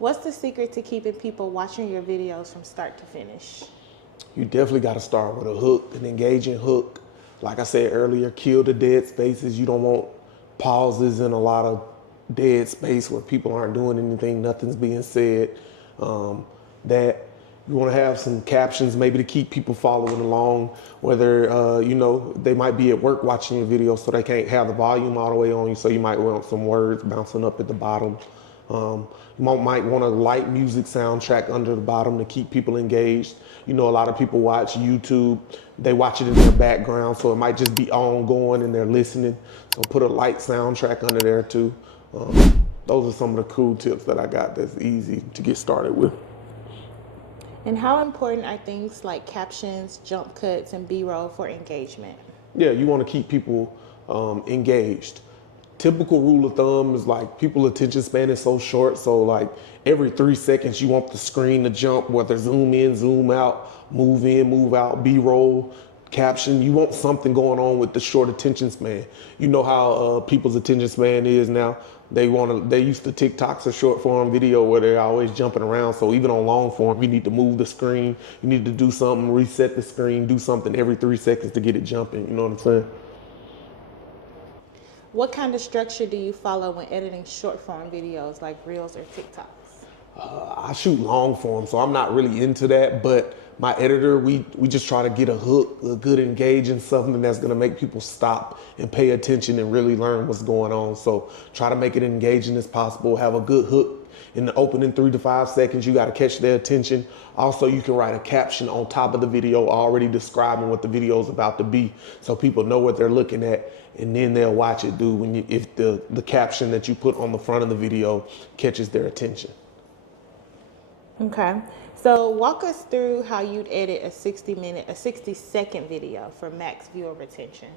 What's the secret to keeping people watching your videos from start to finish? You definitely got to start with a hook, an engaging hook. Like I said earlier, kill the dead spaces. You don't want pauses and a lot of dead space where people aren't doing anything, nothing's being said. That you want to have some captions maybe to keep people following along, whether, they might be at work watching your video so they can't have the volume all the way on you. So you might want some words bouncing up at the bottom. You might want a light music soundtrack under the bottom to keep people engaged. A lot of people watch YouTube, they watch it in their background, so it might just be ongoing and they're listening. So put a light soundtrack under there too. Those are some of the cool tips that I got that's easy to get started with. And how important are things like captions, jump cuts, and B-roll for engagement? Yeah, you want to keep people engaged. Typical rule of thumb is like people attention span is so short, so like every 3 seconds you want the screen to jump, whether zoom in, zoom out, move in, move out, B-roll, caption. You want something going on with the short attention span. You know how people's attention span is now. They used to TikToks or short form video where they're always jumping around. So even on long form, you need to move the screen. You need to do something, reset the screen, do something every 3 seconds to get it jumping. You know what I'm saying? What kind of structure do you follow when editing short form videos like Reels or TikToks? I shoot long form, so I'm not really into that, but my editor, we just try to get a hook, a good engaging, something that's gonna make people stop and pay attention and really learn what's going on. So try to make it engaging as possible, have a good hook in the opening 3 to 5 seconds. You gotta catch their attention. Also, you can write a caption on top of the video already describing what the video is about to be, so people know what they're looking at, and then they'll watch it if the caption that you put on the front of the video catches their attention. Okay. So walk us through how you'd edit a 60-second video for max viewer retention.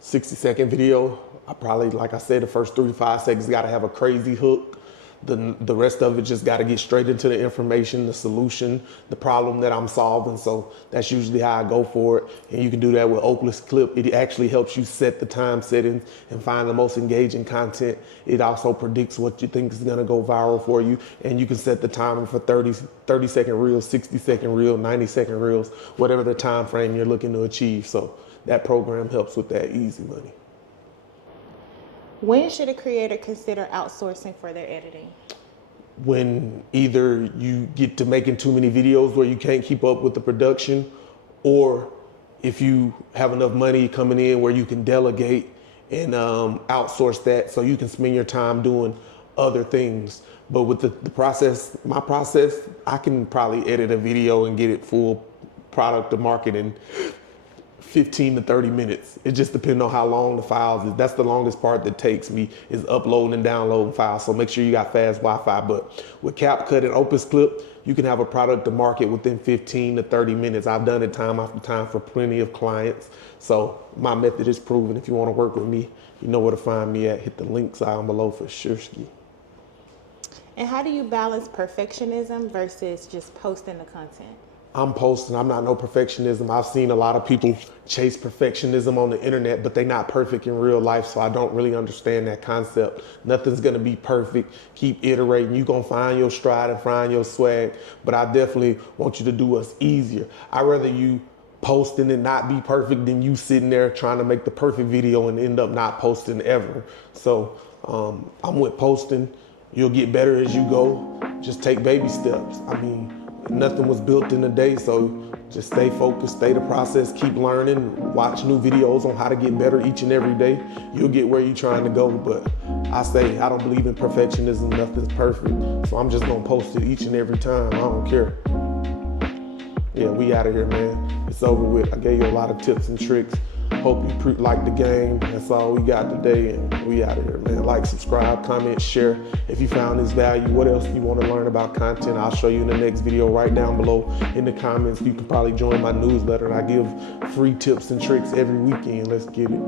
60-second video, I probably, like I said, the first 3 to 5 seconds got to have a crazy hook. The rest of it just got to get straight into the information, the solution, the problem that I'm solving. So that's usually how I go for it. And you can do that with Opus Clip. It actually helps you set the time settings and find the most engaging content. It also predicts what you think is going to go viral for you. And you can set the timer for 30-second reels, 60-second reel, 90-second reels, whatever the time frame you're looking to achieve. So that program helps with that easy money. When should a creator consider outsourcing for their editing? When either you get to making too many videos where you can't keep up with the production, or if you have enough money coming in where you can delegate and outsource that so you can spend your time doing other things. But with my process, I can probably edit a video and get it full product to market in 15 to 30 minutes. It just depends on how long the files is. That's the longest part that takes me, is uploading and downloading files. So make sure you got fast Wi-Fi. But with CapCut and Opus Clip, you can have a product to market within 15 to 30 minutes. I've done it time after time for plenty of clients. So my method is proven. If you want to work with me, you know where to find me at. Hit the links down below for sure. And how do you balance perfectionism versus just posting the content? I'm posting, I'm not no perfectionism. I've seen a lot of people chase perfectionism on the internet, but they're not perfect in real life, so I don't really understand that concept. Nothing's gonna be perfect. Keep iterating. You're gonna find your stride and find your swag, but I definitely want you to do what's easier. I'd rather you posting and not be perfect than you sitting there trying to make the perfect video and end up not posting ever. So I'm with posting. You'll get better as you go. Just take baby steps. I mean, nothing was built in a day, so just stay focused, stay the process, keep learning, watch new videos on how to get better each and every day. You'll get where you're trying to go, but I say I don't believe in perfectionism, nothing's perfect, so I'm just gonna post it each and every time, I don't care. Yeah, we out of here, man. It's over with. I gave you a lot of tips and tricks. Hope you like the game. That's all we got today, and we out of here, man. Like, subscribe, comment, share. If you found this value, what else you want to learn about content, I'll show you in the next video right down below in the comments. You can probably join my newsletter, and I give free tips and tricks every weekend. Let's get it.